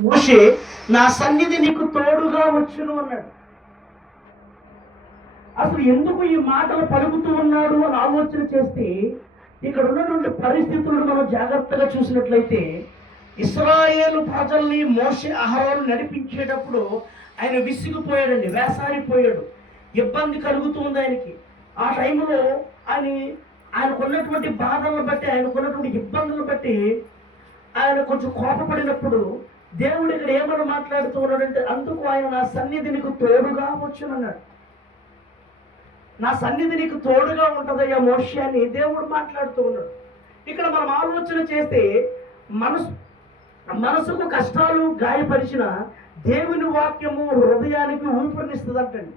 మోషే నా సన్నిధి నీకు తోడుగా వచ్చును అన్నాడు. అసలు ఎందుకు ఈ మాటలు పలుకుతూ ఉన్నాడు అని ఆలోచన చేస్తే ఇక్కడ ఉన్నటువంటి పరిస్థితులను మనం జాగ్రత్తగా చూసినట్లయితే ఇశ్రాయేలు ప్రజల్ని మోషే అహరోను నడిపించేటప్పుడు ఆయన విసిగిపోయాడండి, వేసారిపోయాడు, ఇబ్బంది కలుగుతుంది ఆయనకి. ఆ టైంలో ఆయనకున్నటువంటి బాధలను బట్టి, ఆయనకున్నటువంటి ఇబ్బందులను బట్టి ఆయన కొంచెం కోపపడినప్పుడు దేవుడు ఇక్కడ ఏమని మాట్లాడుతూ ఉన్నాడంటే, అందుకు ఆయన నా సన్నిధి నీకు తోడుగా వచ్చునన్నాడు. నా సన్నిధి నీకు తోడుగా ఉంటుందయ్యా మోషే అని దేవుడు మాట్లాడుతూ ఉన్నాడు. ఇక్కడ మనం ఆలోచన చేస్తే మనసుకు కష్టాలు గాయపరిచిన దేవుని వాక్యము హృదయానికి ఊపిరినిస్తుందంటండి.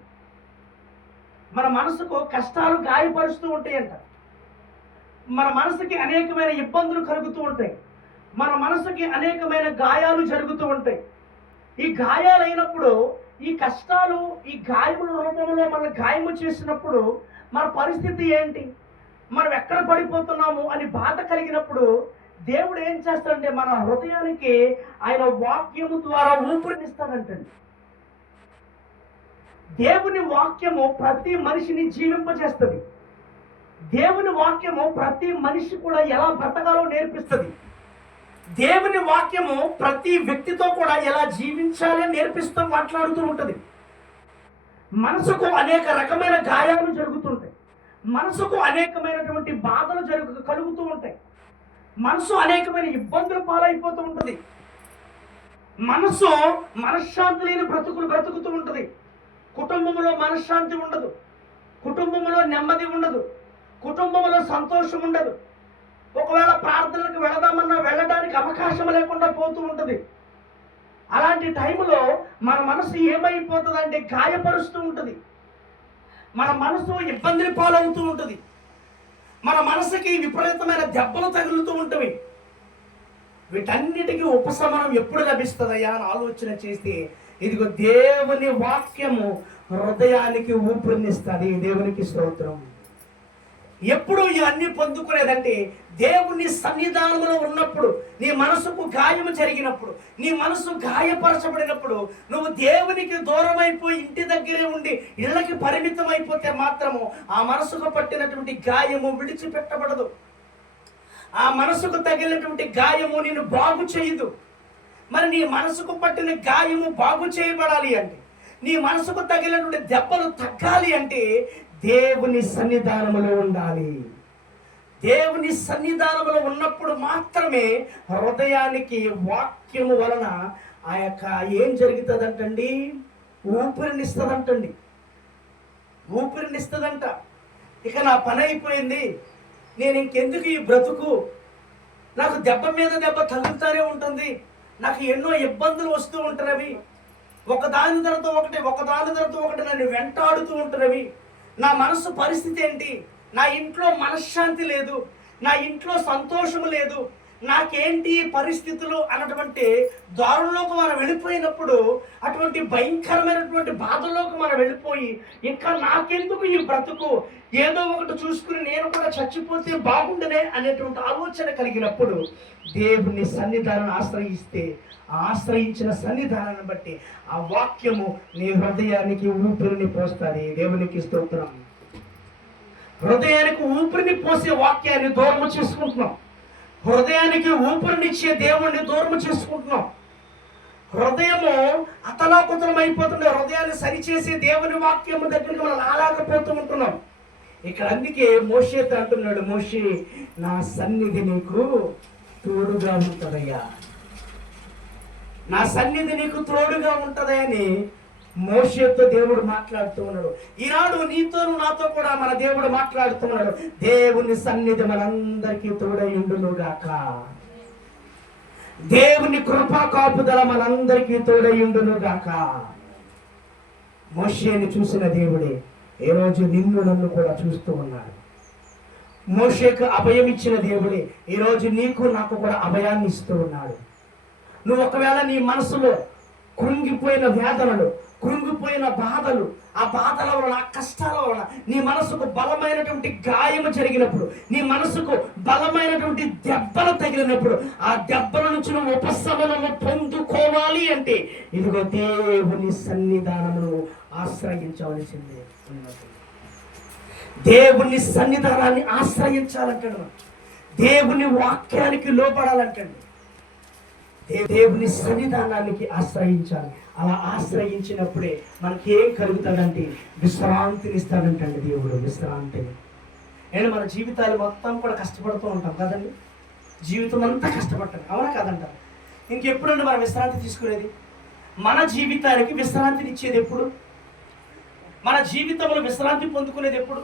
మన మనసుకు కష్టాలు గాయపరుస్తూ ఉంటాయంట. మన మనసుకి అనేకమైన ఇబ్బందులు కలుగుతూ ఉంటాయి. మన మనసుకి అనేకమైన గాయాలు జరుగుతూ ఉంటాయి. ఈ గాయాలు అయినప్పుడు, ఈ కష్టాలు, ఈ గాయముల రూపంలో మన గాయము చేసినప్పుడు మన పరిస్థితి ఏంటి, మనం ఎక్కడ పడిపోతున్నాము అని బాధ కలిగినప్పుడు దేవుడు ఏం చేస్తాడంటే మన హృదయానికి ఆయన వాక్యము ద్వారా ఊపిరినిస్తాడంటండి. దేవుని వాక్యము ప్రతి మనిషిని జీవింపజేస్తుంది. దేవుని వాక్యము ప్రతి మనిషి కూడా ఎలా బ్రతకాలో నేర్పిస్తుంది. దేవుని వాక్యము ప్రతి వ్యక్తితో కూడా ఎలా జీవించాలని నేర్పిస్తూ మాట్లాడుతూ ఉంటుంది. మనసుకు అనేక రకమైన గాయాలు జరుగుతుంటాయి. మనసుకు అనేకమైనటువంటి బాధలు కలుగుతూ ఉంటాయి. మనసు అనేకమైన ఇబ్బందులు పాలైపోతూ ఉంటుంది. మనసు మనశ్శాంతి లేని బ్రతుకుతూ ఉంటుంది. కుటుంబంలో మనశ్శాంతి ఉండదు, కుటుంబంలో నెమ్మది ఉండదు, కుటుంబంలో సంతోషం ఉండదు. ఒకవేళ ప్రార్థనలకు వెళదామన్నా వెళ్ళడానికి అవకాశం లేకుండా పోతూ ఉంటుంది. అలాంటి టైంలో మన మనసు ఏమైపోతుందంటే గాయపరుస్తూ ఉంటుంది. మన మనసు ఇబ్బందులు పాలవుతూ ఉంటుంది. మన మనసుకి విపరీతమైన దెబ్బలు తగులుతూ ఉంటుంది. వీటన్నిటికీ ఉపశమనం ఎప్పుడు లభిస్తుందయ్యా అని ఆలోచన చేస్తే ఇదిగో దేవుని వాక్యము హృదయానికి ఊపిరినిస్తుంది. దేవునికి స్తోత్రం. ఎప్పుడు ఇవన్నీ పొందుకునేదంటే దేవుని సన్నిధానంలో ఉన్నప్పుడు, నీ మనసుకు గాయము జరిగినప్పుడు, నీ మనసు గాయపరచబడినప్పుడు, నువ్వు దేవునికి దూరం అయిపోయి ఇంటి దగ్గరే ఉండి ఇళ్ళకి పరిమితం అయిపోతే మాత్రము ఆ మనసుకు పట్టినటువంటి గాయము విడిచిపెట్టబడదు. ఆ మనసుకు తగిలినటువంటి గాయము నిన్ను బాగు చేయదు. మరి నీ మనసుకు పట్టిన గాయము బాగు చేయబడాలి అంటే, నీ మనసుకు తగిలినటువంటి దెబ్బలు తగ్గాలి అంటే దేవుని సన్నిధానములో ఉండాలి. దేవుని సన్నిధానములో ఉన్నప్పుడు మాత్రమే హృదయానికి వాక్యము వలన ఆ యొక్క ఏం జరుగుతుందంటండి, ఊపిరినిస్తుందంటండి, ఊపిరినిస్తుందంట. ఇక నా పని అయిపోయింది, నేను ఇంకెందుకు ఈ బ్రతుకు, నాకు దెబ్బ మీద దెబ్బ తగులుతూనే ఉంటుంది, నాకు ఎన్నో ఇబ్బందులు వస్తూ ఉంటున్నవి, ఒకదాని తర్వాత ఒకటి నన్ను వెంటాడుతూ ఉంటున్నవి, నా మనసు పరిస్థితి ఏంటి, నా ఇంట్లో మనశ్శాంతి లేదు, నా ఇంట్లో సంతోషము లేదు, నాకేంటి పరిస్థితులు అన్నటువంటి దారుణంలోకి మనం వెళ్ళిపోయినప్పుడు, అటువంటి భయంకరమైనటువంటి బాధల్లోకి మనం వెళ్ళిపోయి ఇంకా నాకెందుకు ఈ బ్రతుకు, ఏదో ఒకటి చూసుకుని నేను కూడా చచ్చిపోతే బాగుండనే అనేటువంటి ఆలోచన కలిగినప్పుడు దేవుని సన్నిధానాన్ని ఆశ్రయించిన సన్నిధానాన్ని బట్టి ఆ వాక్యము నీ హృదయానికి ఊపిరిని పోస్తుంది. దేవునికి స్తోత్రం. హృదయానికి ఊపిరిని పోసే వాక్యాన్ని దూరం చేసుకుంటున్నాం. హృదయానికి ఊపిరినిచ్చే దేవుణ్ణి దూరం చేసుకుంటున్నాం. హృదయము అతలాకుతలం అయిపోతుంది. హృదయాన్ని సరిచేసే దేవుని వాక్యము దగ్గరికి మనం ఆలాకపోతూ ఉంటున్నాం. ఇక్కడ అందుకే మోషేతో అంటున్నాడు, మోషే నా సన్నిధి నీకు తోడుగా ఉంటుందయ్యా, నా సన్నిధి నీకు తోడుగా ఉంటుందని మోషేతో దేవుడు మాట్లాడుతూ ఉన్నాడు. ఈనాడు నీతోను నాతో కూడా మన దేవుడు మాట్లాడుతున్నాడు. దేవుని సన్నిధి మనందరికీ తోడయుండును గాక. దేవుని కృపా కాపుదల మనందరికీ తోడయుండును గాక. మోషేని చూసిన దేవుడే ఈరోజు నిన్ను నన్ను కూడా చూస్తూ ఉన్నాడు. మోషేకు అభయం ఇచ్చిన దేవుడే ఈరోజు నీకు నాకు కూడా అభయాన్ని ఇస్తూ ఉన్నాడు. నువ్వు ఒకవేళ నీ మనసులో కృంగిపోయిన వేదనలు, కృంగిపోయిన బాధలు, ఆ బాధల వలన, ఆ కష్టాల వలన నీ మనసుకు బలమైనటువంటి గాయము జరిగినప్పుడు, నీ మనసుకు బలమైనటువంటి దెబ్బలు తగిలినప్పుడు, ఆ దెబ్బల నుంచి నువ్వు ఉపశమనము పొందుకోవాలి అంటే ఇదిగో దేవుని సన్నిధానమును ఆశ్రయించవలసిందే. దేవుని సన్నిధానాన్ని ఆశ్రయించాలంటాడు. దేవుని వాక్యానికి లోపడాలంటండి. దేవుని సన్నిధానానికి ఆశ్రయించాలి. అలా ఆశ్రయించినప్పుడే మనకి ఏం కలుగుతాడంటే విశ్రాంతిని ఇస్తాడంటండి దేవుడు, విశ్రాంతిని. నేను మన జీవితాలు మొత్తం కూడా కష్టపడుతూ ఉంటాం కదండి, జీవితం అంతా కష్టపడతాం, అవునా కాదంటారు. ఇంకెప్పుడండి మనం విశ్రాంతి తీసుకునేది? మన జీవితానికి విశ్రాంతిని ఇచ్చేది ఎప్పుడు? మన జీవితంలో విశ్రాంతి పొందుకునేది ఎప్పుడు?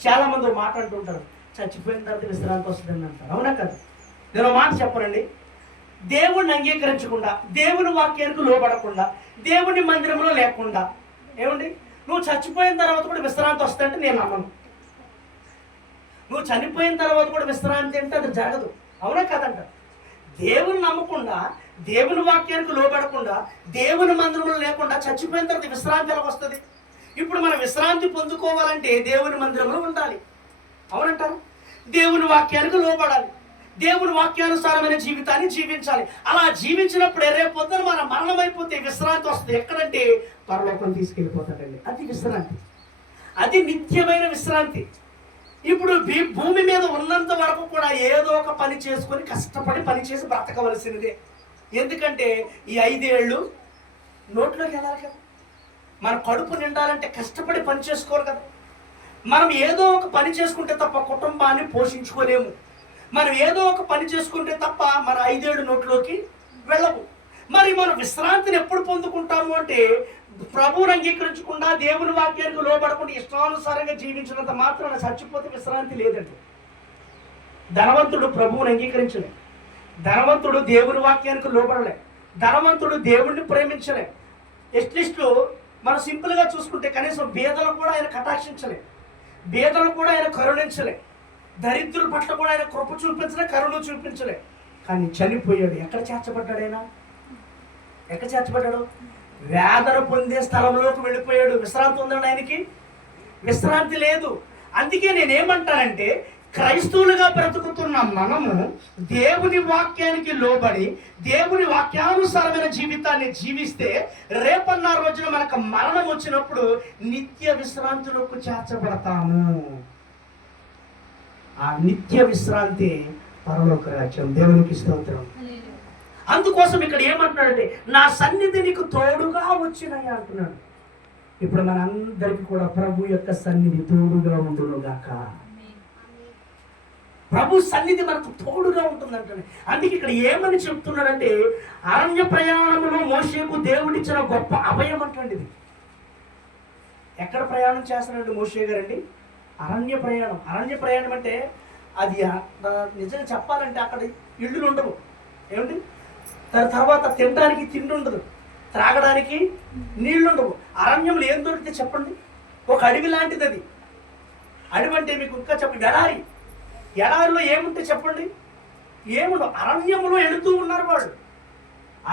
చాలామంది మాట అంటుంటారు, చచ్చిపోయిన తర్వాత విశ్రాంతి వస్తుందని అంటారు, అవునా కదా? నేను మాట చెప్పనండి, దేవుణ్ణి అంగీకరించకుండా, దేవుని వాక్యానికి లోబడకుండా, దేవుని మందిరంలో లేకుండా ఏమండి నువ్వు చచ్చిపోయిన తర్వాత కూడా విశ్రాంతి వస్తుందంటే నేను నమ్మను. నువ్వు చనిపోయిన తర్వాత కూడా విశ్రాంతి అంటే అది జరగదు, అవునా కదంట. దేవుని నమ్మకుండా, దేవుని వాక్యానికి లోబడకుండా, దేవుని మందిరంలో లేకుండా చచ్చిపోయిన తర్వాత విశ్రాంతి ఎలా వస్తుంది? ఇప్పుడు మనం విశ్రాంతి పొందుకోవాలంటే దేవుని మందిరంలో ఉండాలి, అవునంటారు. దేవుని వాక్యానికి లోబడాలి, దేవుని వాక్యానుసారమైన జీవితాన్ని జీవించాలి. అలా జీవించినప్పుడు రేపు పొద్దున మన మరణం అయిపోతే విశ్రాంతి వస్తుంది. ఎక్కడంటే పరలోకం తీసుకెళ్ళిపోతాడండి. అది విశ్రాంతి, అది నిత్యమైన విశ్రాంతి. ఇప్పుడు భూమి మీద ఉన్నంత వరకు కూడా ఏదో ఒక పని చేసుకొని కష్టపడి పని చేసి బ్రతకవలసినదే. ఎందుకంటే ఈ 5 ఏళ్ళు నోట్లోకి వెళ్ళాలి కదా, మన కడుపు నిండాలంటే కష్టపడి పని చేసుకోరు కదా. మనం ఏదో ఒక పని చేసుకుంటే తప్ప కుటుంబాన్ని పోషించుకోలేము. మనం ఏదో ఒక పని చేసుకుంటే తప్ప మన 5 ఏళ్ళు నోట్లోకి వెళ్ళము. మరి మనం విశ్రాంతిని ఎప్పుడు పొందుకుంటాము అంటే ప్రభువుని అంగీకరించకుండా, దేవుని వాక్యానికి లోబడకుండా ఇష్టానుసారంగా జీవించినంత మాత్రాన చచ్చిపోతే విశ్రాంతి లేదండి. ధనవంతుడు ప్రభువుని అంగీకరించలే, ధనవంతుడు దేవుని వాక్యానికి లోబడలే, ధనవంతుడు దేవుణ్ణి ప్రేమించలే. అట్లీస్ట్ మనం సింపుల్గా చూసుకుంటే కనీసం బీదలు కూడా ఆయన కటాక్షించలే, బీదలు కూడా ఆయన కరుణించలే, దరిద్రుల పట్ల కూడా ఆయన కృప చూపించలే, కరుణ చూపించలే. కానీ చనిపోయాడు. ఎక్కడ చేర్చబడ్డాడైనా? ఎక్కడ చేర్చబడ్డాడు? వేదన పొందే స్థలంలోకి వెళ్ళిపోయాడు. విశ్రాంతి ఉందండి ఆయనకి? విశ్రాంతి లేదు. అందుకే నేనేమంటానంటే, క్రైస్తవులుగా బ్రతుకుతున్న మనము దేవుని వాక్యానికి లోబడి దేవుని వాక్యానుసారమైన జీవితాన్ని జీవిస్తే రేపన్న రోజున మనకు మరణం వచ్చినప్పుడు నిత్య విశ్రాంతిలోకి చేర్చబడతాము. ఆ నిత్య విశ్రాంతి పరలోక రాజ్యం. దేవునికి స్తోత్రం. అందుకోసం ఇక్కడ ఏమంటున్నాడంటే, నా సన్నిధి నీకు తోడుగా వచ్చినాయి అంటున్నాడు. ఇప్పుడు మన అందరికీ కూడా ప్రభు యొక్క సన్నిధి తోడుగా ఉండునుగాక. ప్రభు సన్నిధి మనకు తోడుగా ఉంటుందంటే, అందుకే ఇక్కడ ఏమని చెప్తున్నాడంటే, అరణ్య ప్రయాణంలో మోషేకు దేవుడిచ్చిన గొప్ప అభయం అంటండి. ఇది ఎక్కడ ప్రయాణం చేస్తున్నాడు మోషే గారండి? అరణ్య ప్రయాణం. అరణ్య ప్రయాణం అంటే అది నిజంగా చెప్పాలంటే అక్కడ ఇళ్ళు ఉండవు, ఏమిటి, దాని తర్వాత తినడానికి తిండి ఉండదు, త్రాగడానికి నీళ్లు ఉండవు. అరణ్యంలో ఏం దొరికితే చెప్పండి? ఒక అడవి లాంటిది అది. అడవి అంటే మీకు ఇంకా చెప్పండి, ఎడారి. ఎడారిలో ఏముంటే చెప్పండి? ఏముండవు. అరణ్యంలో వెళుతూ ఉన్నారు వాళ్ళు,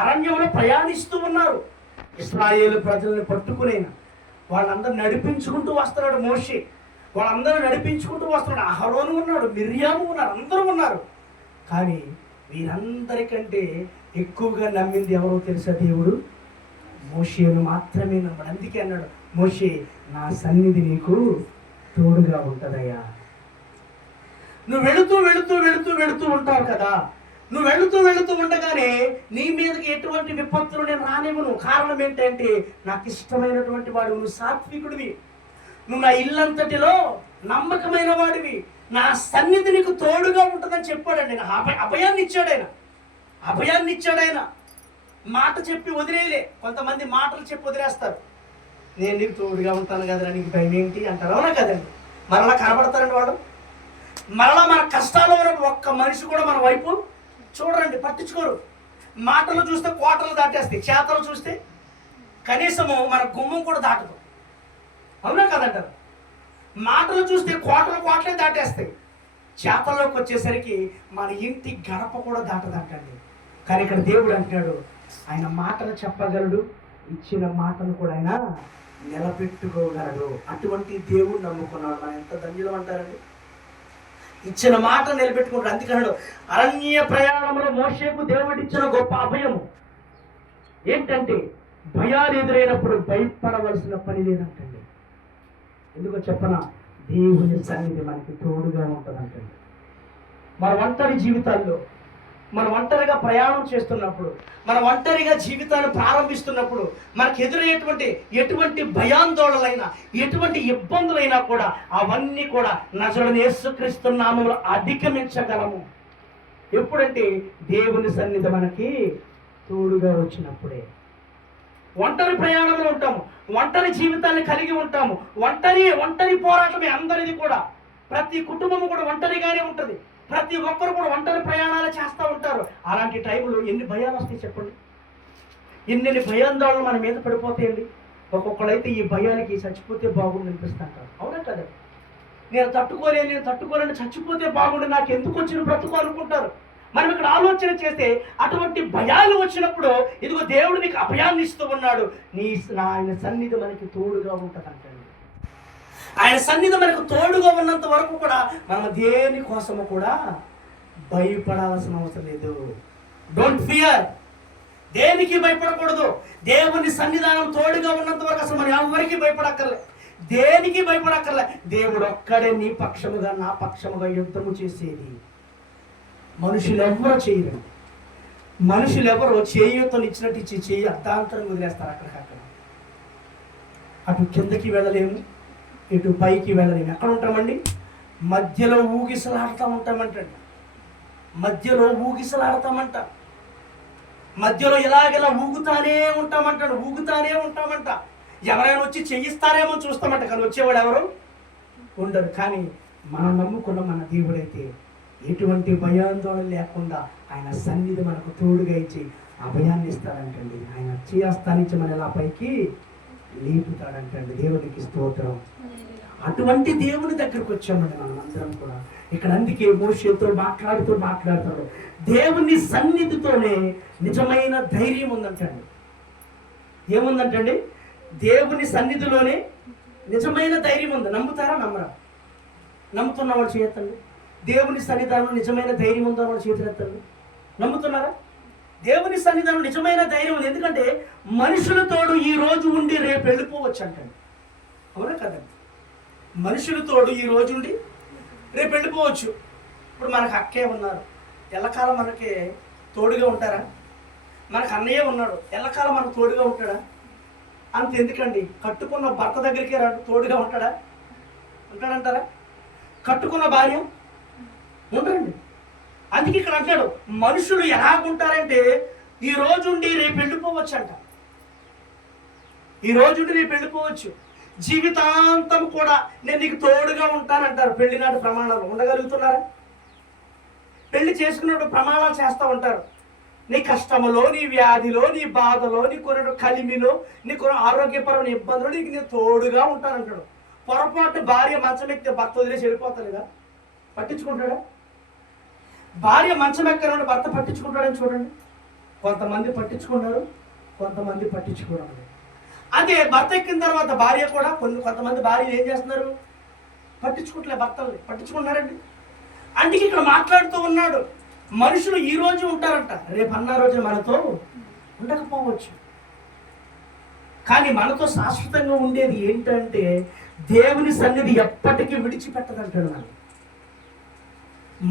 అరణ్యంలో ప్రయాణిస్తూ ఉన్నారు. ఇశ్రాయేలు ప్రజల్ని పట్టుకునేనా వాళ్ళందరూ నడిపించుకుంటూ వస్తున్నాడు మోషే. వాళ్ళందరూ నడిపించుకుంటూ వస్తున్నాడు. అహరోను ఉన్నాడు, మిర్యాము ఉన్నారు, అందరూ ఉన్నారు. కానీ వీరందరికంటే ఎక్కువగా నమ్మింది ఎవరో తెలుసా? దేవుడు మోషేను మాత్రమే నమ్మాడు. అందుకే అన్నాడు, మోషే నా సన్నిధి నీకు తోడుగా ఉంటుందయ్యా. నువ్వు వెళుతూ వెళుతూ వెళుతూ వెళుతూ ఉంటావు కదా, నువ్వు వెళుతూ వెళుతూ ఉండగానే నీ మీదకి ఎటువంటి విపత్తులు నేను రానివ్వను. కారణం ఏంటంటే నాకు ఇష్టమైనటువంటి వాడు, నువ్వు సాత్వికుడివి, నువ్వు నా ఇల్లంతటిలో నమ్మకమైన వాడివి, నా సన్నిధి నీకు తోడుగా ఉంటుందని చెప్పాడండి. అభయాన్ని ఇచ్చాడు ఆయన, అభయాన్ని ఇచ్చాడు ఆయన. మాట చెప్పి వదిలేయలే. కొంతమంది మాటలు చెప్పి వదిలేస్తారు. నేను నీకు తోడుగా ఉంటాను కదరా, నీకు భయం ఏంటి అంటారు, అవునా కదండి? మరలా కనబడతారండి వాళ్ళు. మరలా మన కష్టాల్లో ఉన్నప్పుడు ఒక్క మనిషి కూడా మన వైపు చూడరండి, పట్టించుకోరు. మాటలు చూస్తే కోటలు దాటేస్తాయి, చేతలు చూస్తే కనీసము మన గుమ్మం కూడా దాటదు, అవునా కదంటారు? మాటలు చూస్తే కోటలే దాటేస్తాయి, చేతల్లోకి వచ్చేసరికి మన ఇంటి గడప కూడా దాటదంటండి. కానీ ఇక్కడ దేవుడు అంటాడు, ఆయన మాటలు చెప్పగలడు, ఇచ్చిన మాటను కూడా ఆయన నిలబెట్టుకోగలడు. అటువంటి దేవుడు నమ్ముకున్నాడు. మనం ఎంత ధన్యులం అంటారండి. ఇచ్చిన మాట నిలబెట్టుకుంటాడు. అందుకన్నాడు, అరణ్య ప్రయాణంలో మోషేకు దేవుడు ఇచ్చిన గొప్ప అభయము. ఏంటంటే భయాలు ఎదురైనప్పుడు భయపడవలసిన పని లేదంటండి. ఎందుకో చెప్పనా, దేవుని సన్నిధి మనకి తోడుగా ఉంటుందంటండి. మన ఒంటరి జీవితాల్లో, మన ఒంటరిగా ప్రయాణం చేస్తున్నప్పుడు, మన ఒంటరిగా జీవితాన్ని ప్రారంభిస్తున్నప్పుడు మనకు ఎదురయ్యేటువంటి ఎటువంటి భయాందోళనలైనా, ఎటువంటి ఇబ్బందులైనా కూడా అవన్నీ కూడా నజరుడైన యేసుక్రీస్తు నామములో అధిగమించగలము. ఎప్పుడంటే దేవుని సన్నిధి మనకి తోడుగా వచ్చినప్పుడే. ఒంటరి ప్రయాణంలో ఉంటాము, ఒంటరి జీవితాన్ని కలిగి ఉంటాము. ఒంటరి పోరాటమే అందరిది కూడా. ప్రతి కుటుంబము కూడా ఒంటరిగానే ఉంటుంది. ప్రతి ఒక్కరు కూడా ఒంటరి ప్రయాణాలు చేస్తూ ఉంటారు. అలాంటి టైంలో ఎన్ని భయాలు వస్తాయి చెప్పండి, ఎన్ని భయాందోళనలు మన మీద పడిపోతాయండి. ఒక్కొక్కరైతే ఈ భయానికి చచ్చిపోతే బాగుండు అనిపిస్తుంటారు. అవునా కదా, నేను తట్టుకోలేను, చచ్చిపోతే బాగుండు, నాకు ఎందుకు వచ్చిన బ్రతుకు అనుకుంటారు. మనం ఇక్కడ ఆలోచన చేస్తే అటువంటి భయాలు వచ్చినప్పుడు ఇదిగో దేవుడు నీకు అభయాన్ని ఇస్తూ ఉన్నాడు. ఆయన సన్నిధి మనకి తోడుగా ఉంటుంది అంటండి. ఆయన సన్నిధి మనకు తోడుగా ఉన్నంత వరకు కూడా మనం దేనికోసము కూడా భయపడాల్సిన అవసరం లేదు. డోంట్ ఫియర్, దేనికి భయపడకూడదు. దేవుని సన్నిధానం తోడుగా ఉన్నంత వరకు అసలు మనం ఎవరికి భయపడక్కర్లే, దేనికి భయపడక్కర్లే. దేవుడు ఒక్కడే నీ పక్షముగా నా పక్షముగా యుద్ధము చేసేది. మనుషులు ఎవరో చేయరు. మనుషులు ఎవరో చేయూతను ఇచ్చినట్టు ఇచ్చి చేయి అర్ధాంతరం వదిలేస్తారు. అక్కడికక్కడ అటు కిందకి వెళ్ళలేము, ఇటు పైకి వెళ్ళలేము. ఎక్కడ ఉంటామండి? మధ్యలో ఊగిసలాడుతూ ఉంటామంటండి. మధ్యలో మధ్యలో ఇలాగెలా ఊగుతానే ఉంటామంట. ఎవరైనా వచ్చి చెయ్యిస్తారేమో చూస్తామంట, కానీ వచ్చేవాడు ఎవరు ఉండరు. కానీ మనం నమ్ముకున్న మన దేవుడైతే ఎటువంటి భయాందోళన లేకుండా ఆయన సన్నిధి మనకు తోడుగా ఇచ్చి అభయాన్ని ఇస్తాడంటండి. ఆయన చేస్తానిచ్చి మన ఇలా పైకి లేపుతాడంటండి. దేవునికి స్తోత్రం. అటువంటి దేవుని దగ్గరకు వచ్చామండి మనం అందరం కూడా. ఇక్కడ అందుకే మోషేతో మాట్లాడుతాడు. దేవుని సన్నిధితోనే నిజమైన ధైర్యం ఉందంటండి. ఏముందంటండి? దేవుని సన్నిధిలోనే నిజమైన ధైర్యం ఉంది. నమ్ముతారా నమ్మరా? నమ్ముతున్న వాళ్ళు చేయొద్దండి. దేవుని సన్నిధానం నిజమైన ధైర్యం ఉందో వాళ్ళు చేతులెత్తండి. నమ్ముతున్నారా? దేవుని సన్నిధానం నిజమైన ధైర్యం ఉంది. ఎందుకంటే మనుషులతోడు ఈ రోజు ఉండి రేపు వెళ్ళిపోవచ్చు అంటండి. అవునా కదండి? మనుషులతోడు ఈ రోజు ఉండి రేపు వెళ్ళిపోవచ్చు. ఇప్పుడు మనకు అక్కే ఉన్నారు, ఎల్లకాలం మనకి తోడుగా ఉంటారా? మనకు అన్నయ్య ఉన్నాడు, ఎల్లకాలం మనకు తోడుగా ఉంటాడా? అంత ఎందుకండి, కట్టుకున్న భర్త దగ్గరికి తోడుగా ఉంటాడంటారా? కట్టుకున్న భార్య ఉండరండి. అందుకే ఇక్కడ అంటాడు, మనుషులు ఎలాగుంటారంటే ఈ రోజుండి రేపు వెళ్ళిపోవచ్చు అంట. ఈ రోజుండి రేపు వెళ్ళిపోవచ్చు. జీవితాంతం కూడా నేను నీకు తోడుగా ఉంటానంటారు. పెళ్లినాటి ప్రమాణాలు ఉండగలుగుతున్నారా? పెళ్లి చేసుకున్నప్పుడు ప్రమాణాలు చేస్తూ ఉంటారు. నీ కష్టములో, నీ వ్యాధిలో, నీ బాధలో, నీ కొన్ని కలిమిలో, నీ కొన్ని ఆరోగ్యపరమైన ఇబ్బందులు నీకు నేను తోడుగా ఉంటానంటాడు. పొరపాటు భార్య మంచం ఎక్కితే భర్త వదిలేసి వెళ్ళిపోతాడుగా, పట్టించుకుంటాడా? భార్య మంచం ఎక్కనంటే భర్త పట్టించుకుంటాడని చూడండి. కొంతమంది పట్టించుకున్నారు, కొంతమంది పట్టించుకోవడం. అదే భర్త ఎక్కిన తర్వాత భార్య కూడా కొంతమంది భార్యలు ఏం చేస్తున్నారు? పట్టించుకుంటలే, భర్తల్ని పట్టించుకుంటున్నారండి. అందుకే ఇక్కడ మాట్లాడుతూ ఉన్నాడు, మనుషులు ఈ రోజు ఉంటారంట, రేపు అన్న రోజు మనతో ఉండకపోవచ్చు. కానీ మనతో శాశ్వతంగా ఉండేది ఏంటంటే దేవుని సన్నిధి ఎప్పటికీ విడిచిపెట్టదంటాడు. మనం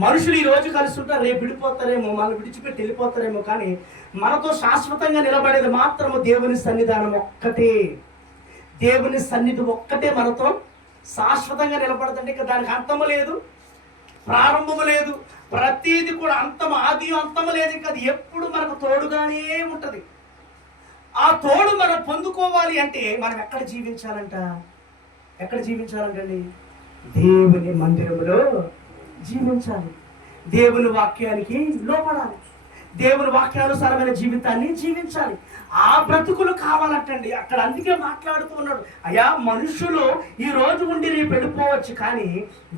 మనుషులు ఈ రోజు కలిసి ఉంటారు, రేపు విడిపోతారేమో, మనం విడిచిపెట్టి వెళ్ళిపోతారేమో, కానీ మనతో శాశ్వతంగా నిలబడేది మాత్రము దేవుని సన్నిధానం ఒక్కటే. దేవుని సన్నిధి ఒక్కటే మనతో శాశ్వతంగా నిలబడదండి. ఇంకా దానికి అంతము లేదు, ప్రారంభము లేదు, ప్రతిది కూడా ఆది అంతము లేదు. ఇంకా అది ఎప్పుడు మనకు తోడుగానే ఉంటుంది. ఆ తోడు మనం పొందుకోవాలి అంటే మనం ఎక్కడ జీవించాలంటండి? దేవుని మందిరంలో జీవించాలి, దేవుని వాక్యానికి లోపడాలి, దేవుని వాక్యానుసారమైన జీవితాన్ని జీవించాలి. ఆ బ్రతుకులు కావాలంటండి అక్కడ. అందుకే మాట్లాడుతూ ఉన్నాడు, అయ్యా మనుషులు ఈ రోజు ఉండి రేపు వెళ్ళిపోవచ్చు, కానీ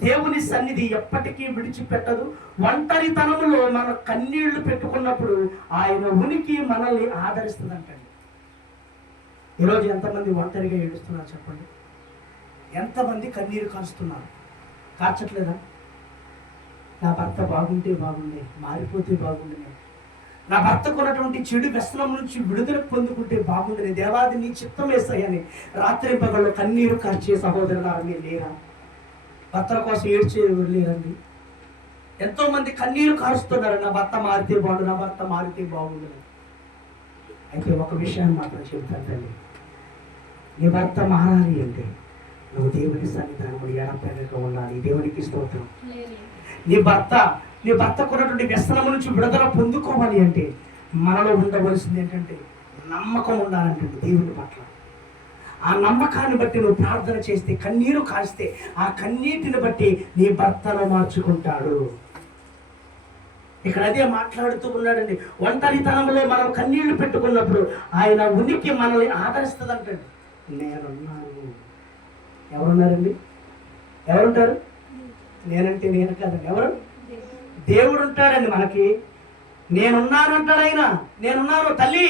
దేవుని సన్నిధి ఎప్పటికీ విడిచిపెట్టదు. ఒంటరితనంలో మన కన్నీళ్లు పెట్టుకున్నప్పుడు ఆయన ఉనికి మనల్ని ఆదరిస్తుందంటండి. ఈరోజు ఎంతమంది ఒంటరిగా ఏడుస్తున్నారు చెప్పండి? ఎంతమంది కన్నీరు కారుస్తున్నారు? కార్చట్లేదా? నా భర్త బాగుంటే బాగుండే, మారిపోతే బాగుండే, నా భర్తకు ఉన్నటువంటి చెడు వ్యసనం నుంచి విడుదల పొందుకుంటే బాగుంటుంది. దేవాది నీ చిత్తం వేస్తాయని రాత్రి పగళ్ళు కన్నీరు కార్చే సహోదరులు మీరు లేరా? భర్తల కోసం ఏడ్చేవారు లేరండి? ఎంతో మంది కన్నీరు కారుస్తున్నారు, నా భర్త మారితే బాగుండు, నా భర్త మారితే బాగుండు. అయితే ఒక విషయాన్ని మాత్రం చెబుతాను తల్లి, నీ భర్త మారాలి అంటే నువ్వు దేవుని సన్నిధానము ఎడపెరగా ఉండాలి. దేవునికి స్తోత్రం. నీ భర్తకున్నటువంటి వ్యసనము నుంచి విడుదల పొందుకోవాలి అంటే మనలో ఉండవలసింది ఏంటంటే నమ్మకం ఉండాలంటే దేవుని పట్ల. ఆ నమ్మకాన్ని బట్టి నువ్వు ప్రార్థన చేస్తే, కన్నీరు కాస్తే, ఆ కన్నీటిని బట్టి నీ భర్తను మార్చుకుంటాడు. ఇక్కడ అదే మాట్లాడుతూ ఉన్నాడండి. ఒంటరితనంలో మనం కన్నీళ్లు పెట్టుకున్నప్పుడు ఆయన ఉనికి మనల్ని ఆదరిస్తుంది అంటాడు. నేనున్నాను. ఎవరున్నారండి? ఎవరుంటారు? నేనంటే నేను కాదండి. ఎవరు? దేవుడు ఉంటాడండి మనకి. నేనున్నాను అంటాడు ఆయన. నేనున్నాను తల్లి,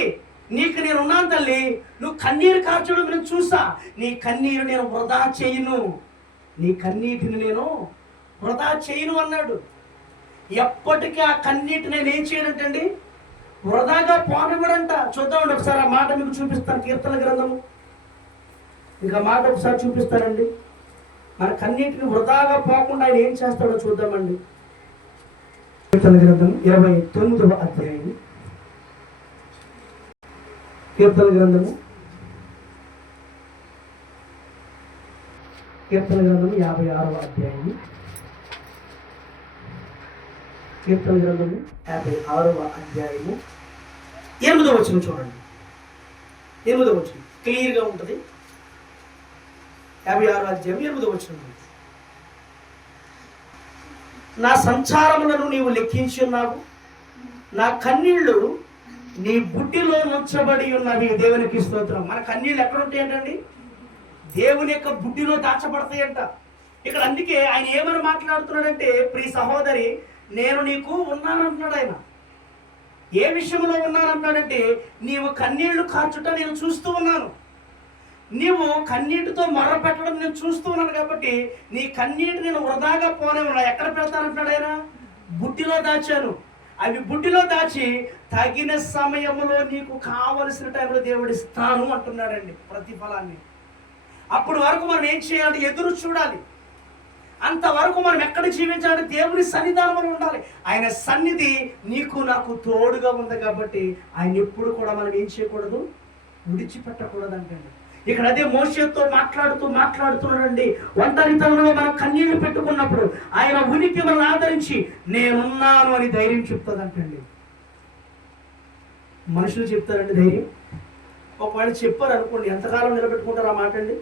నీకు నేనున్నాను తల్లి. నువ్వు కన్నీరు కార్చడం నేను చూసా. నీ కన్నీరు నేను వృధా చేయను, నీ కన్నీటిని నేను వృధా చేయను అన్నాడు. ఎప్పటికీ ఆ కన్నీటిని నేను ఏం చేయనంటండి, వృధాగా పోనివ్వడంట. చూద్దామండి ఒకసారి ఆ మాట మీకు చూపిస్తాను. కీర్తన గ్రంథము ఇంకా మాట ఒకసారి చూపిస్తానండి. మన కన్నీటిని వృధాగా పోకుండా ఆయన ఏం చేస్తాడో చూద్దామండి. కీర్తన గ్రంథం 29వ అధ్యాయం. కీర్తన గ్రంథము 56వ అధ్యాయం. కీర్తన గ్రంథము 56వ అధ్యాయము 8వ వచనం చూడండి. 8వ వచనం క్లియర్గా ఉంటుంది. 56వ అధ్యాయం 8వ వచనం. నా సంచారములను నీవు లెక్కించి ఉన్నావు, నా కన్నీళ్లు నీ బుడ్డిలో నుంచబడి ఉన్నవి. దేవునికి స్తోత్రం. మన కన్నీళ్ళు ఎక్కడ ఉంటాయంటండి? దేవుని యొక్క బుడ్డిలో దాచబడతాయంట. ఇక్కడ అందుకే ఆయన ఏమని మాట్లాడుతున్నాడంటే, ప్రియ సహోదరి, నేను నీకు ఉన్నానంటున్నాడు ఆయన. ఏ విషయంలో ఉన్నానంటున్నాడంటే, నీవు కన్నీళ్లు కార్చుట నేను చూస్తూ ఉన్నాను, నీవు కన్నీటితో మొర్ర పెట్టడం నేను చూస్తూ ఉన్నాను. కాబట్టి నీ కన్నీటి నేను వృధాగా పోనే ఉన్నా. ఎక్కడ పెడతానంటున్నాడు ఆయన? బుడ్డిలో దాచాను. అవి బుడ్డిలో దాచి తగిన సమయంలో నీకు కావలసిన టైంలో దేవుడు ఇస్తాను అంటున్నాడండి ప్రతిఫలాన్ని. అప్పటి వరకు మనం ఏం చేయాలి? ఎదురు చూడాలి. అంతవరకు మనం ఎక్కడ జీవించాలి? దేవుని సన్నిధానంలో ఉండాలి. ఆయన సన్నిధి నీకు నాకు తోడుగా ఉంది కాబట్టి ఆయన ఎప్పుడు కూడా మనం ఏం చేయకూడదు? విడిచిపెట్టకూడదు అంటండి. ఇక్కడ అదే మోషేతో మాట్లాడుతున్నాడండి. ఒంటరితనంలో మనం కన్నీళ్లు పెట్టుకున్నప్పుడు ఆయన ఉనికి మనల్ని ఆదరించి నేనున్నాను అని ధైర్యం చెప్తుందంటండి. మనుషులు చెప్తారండి ధైర్యం. ఒకవేళ చెప్పారు అనుకోండి, ఎంతకాలం నిలబెట్టుకుంటారు ఆ మాట అండి?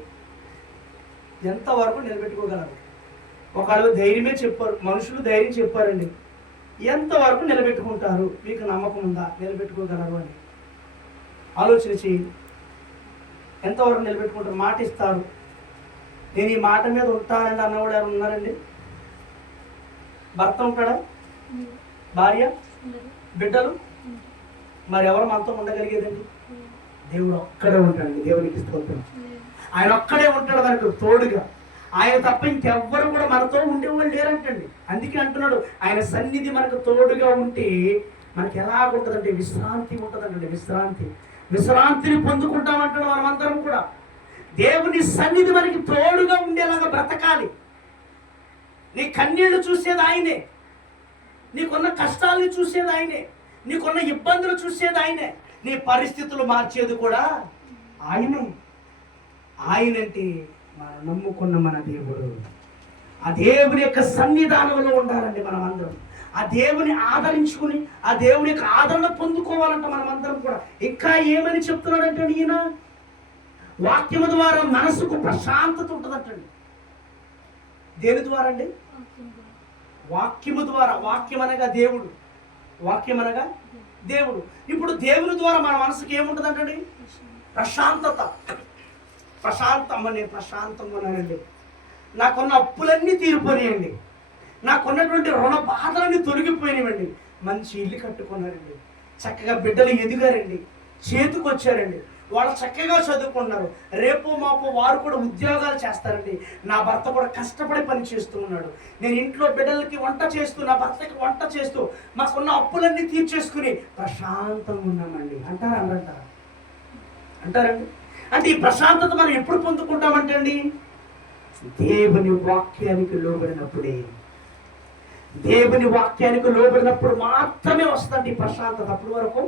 ఎంతవరకు నిలబెట్టుకోగలరు? ఒకవేళ ధైర్యమే చెప్పారు, మనుషులు ధైర్యం చెప్పారండి, ఎంతవరకు నిలబెట్టుకుంటారు? మీకు నమ్మకం ఉందా నిలబెట్టుకోగలరు అని ఆలోచన చేయండి. ఎంతవరకు నిలబెట్టుకుంటారు? మాట ఇస్తారు, నేను ఈ మాట మీద ఉంటానండి అన్నవాడు ఎవరు ఉన్నారండి? భర్త ఉంటాడా? భార్య, బిడ్డలు, మరి ఎవరు మనతో ఉండగలిగేదండి? దేవుడు ఒక్కడే ఉంటాడండి. దేవునికి స్తోత్రం. ఆయన ఒక్కడే ఉంటాడు మనకు తోడుగా. ఆయన తప్ప ఇంకెవ్వరు కూడా మనతో ఉండేవాళ్ళు లేరంటండి. అందుకే అంటున్నాడు, ఆయన సన్నిధి మనకు తోడుగా ఉంటే మనకి ఎలాగుంటుందంటే విశ్రాంతి ఉంటుందండి. విశ్రాంతిని పొందుకుంటామంటాడు. మనమందరం కూడా దేవుని సన్నిధి మనకి తోడుగా ఉండేలాగా బ్రతకాలి. నీ కన్నీళ్లు చూసేది ఆయనే, నీకున్న కష్టాలని చూసేది ఆయనే, నీకున్న ఇబ్బందులు చూసేది ఆయనే, నీ పరిస్థితులు మార్చేది కూడా ఆయనే. ఆయనంటే మనం నమ్ముకున్న మన దేవుడు. ఆ దేవుని యొక్క సన్నిధానంలో ఉండాలండి మనం అందరం. ఆ దేవుని ఆదరించుకుని ఆ దేవుని యొక్క ఆదరణ పొందుకోవాలంట మనం అందరం కూడా. ఇంకా ఏమని చెప్తున్నాడంటే ఈయన, వాక్యము ద్వారా మనసుకు ప్రశాంతత ఉంటుందంటండి. దేని ద్వారా అండి? వాక్యము ద్వారా. వాక్యం అనగా దేవుడు, వాక్యం అనగా దేవుడు. ఇప్పుడు దేవుని ద్వారా మన మనసుకి ఏముంటుందంటండి? ప్రశాంతత. నేను ప్రశాంతంగా ఉన్నానండి, నాకున్న అప్పులన్నీ తీరిపోయాయండి, నాకున్నటువంటి రుణ బాధలన్నీ తొలగిపోయినాయండి, మంచి ఇల్లు కట్టుకున్నారండి, చక్కగా బిడ్డలు ఎదిగారండి, చేతికొచ్చారండి, వాళ్ళు చక్కగా చదువుకున్నారు, రేపు మాపు వారు కూడా ఉద్యోగాలు చేస్తారండి. నా భర్త కూడా కష్టపడి పని చేస్తూ ఉన్నాడు, నేను ఇంట్లో బిడ్డలకి వంట చేస్తూ, నా భర్తకి వంట చేస్తూ, మాకున్న అప్పులన్నీ తీర్చేసుకుని ప్రశాంతంగా ఉన్నామండి అంటారా? అంటారండి. అంటే ఈ ప్రశాంతత మనం ఎప్పుడు పొందుకుంటామంటే అండి, దేవుని వాక్యానికి లోబడినప్పుడే. దేవుని వాక్యానికి లోబడినప్పుడు మాత్రమే వస్తుంది ప్రశాంతత, అప్పటి వరకు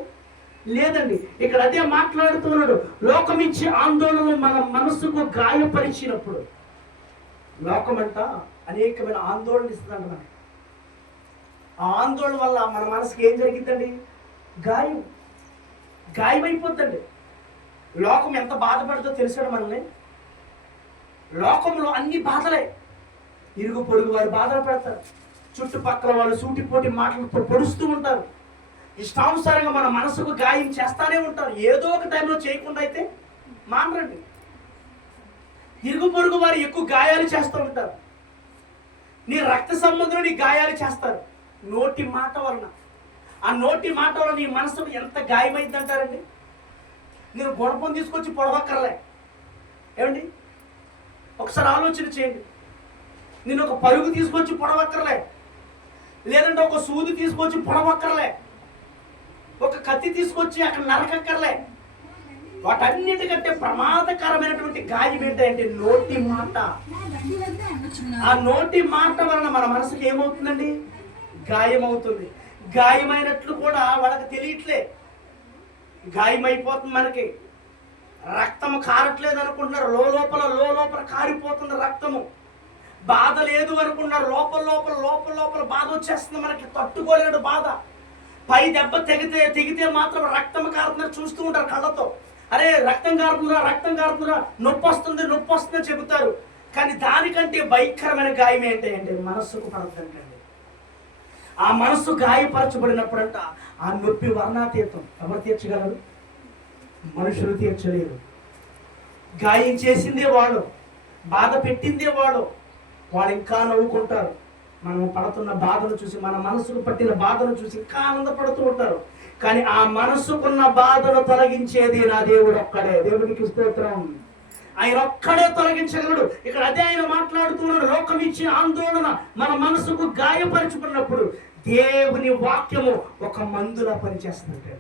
లేదండి. ఇక్కడ అదే మాట్లాడుతున్నాడు, లోకమిచ్చే ఆందోళన మన మనసుకు గాయపరిచినప్పుడు. లోకమంట అనేకమైన ఆందోళన ఇస్తుందంట మనకి. ఆ ఆందోళన వల్ల మన మనసుకి ఏం జరిగిద్దండి? గాయమైపోద్దండి. లోకం ఎంత బాధపడుతుందో తెలిసాడు మనల్ని. లోకంలో అన్ని బాధలే, ఇరుగు పొరుగు వారు బాధలు పెడతారు, చుట్టుపక్కల వాళ్ళు సూటిపోటి మాటలతో పొడుస్తూ ఉంటారు, ఇష్టానుసారంగా మన మనసుకు గాయం చేస్తానే ఉంటారు. ఏదో ఒక టైంలో చేయకుండా అయితే మానరండి. ఇరుగు పొరుగు వారు ఎక్కువ గాయాలు చేస్తూ ఉంటారు, నీ రక్త సంబంధులు నీ గాయాలు చేస్తారు నోటి మాట వలన. ఆ నోటి మాట వలన నీ మనసుకు ఎంత గాయమైంది అంటారండి. నేను గుణపం తీసుకొచ్చి పొడవక్కర్లే, ఏమండి ఒకసారి ఆలోచన చేయండి. నేను ఒక పరుగు తీసుకొచ్చి పొడవక్కర్లే, లేదంటే ఒక సూది తీసుకొచ్చి పొడవక్కర్లే, ఒక కత్తి తీసుకొచ్చి అక్కడ నరకక్కర్లే. వాటన్నిటికంటే ప్రమాదకరమైనటువంటి గాయం ఏంటంటే నోటి మాట. ఆ నోటి మాట వలన మన మనసుకి ఏమవుతుందండి? గాయం అవుతుంది. గాయమైనట్లు కూడా వాళ్ళకి తెలియట్లే, గాయమైపోతుంది. మనకి రక్తము కారట్లేదు అనుకుంటున్నారు, లోపల కారిపోతుంది రక్తము. బాధ లేదు అనుకుంటున్నారు, లోపల బాధ వచ్చేస్తుంది మనకి, తట్టుకోలేడు బాధ. పై దెబ్బ తెగితే మాత్రం రక్తం కారుతున్నారు, చూస్తూ ఉంటారు కళ్ళతో. అరే రక్తం కారుతుందిరా, నొప్పి వస్తుంది చెబుతారు. కానీ దానికంటే భయంకరమైన గాయం ఏంటంటే మనస్సుకు పడుతుందండి. ఆ మనస్సు గాయపరచబడినప్పుడంట ఆ నొప్పి వర్ణాతీతం. ఎవరు తీర్చగలరు? మనుషులు తీర్చలేరు. గాయం చేసిందే వాడు, బాధ పెట్టిందే వాడు ఇంకా నవ్వుకుంటారు. మనం పడుతున్న బాధను చూసి, మన మనసుకు పట్టిన బాధను చూసి ఇంకా ఆనందపడుతూ ఉంటారు. కానీ ఆ మనసుకున్న బాధను తొలగించేది నా దేవుడు ఒక్కడే. దేవునికి స్తోత్రం. ఆయన ఒక్కడే తొలగించగలడు. ఇక్కడ అదే ఆయన మాట్లాడుతున్నాడు, లోకం ఇచ్చే ఆందోళన మన మనసుకు గాయపరచుకున్నప్పుడు దేవుని వాక్యము ఒక మందులా పనిచేస్తుందంటే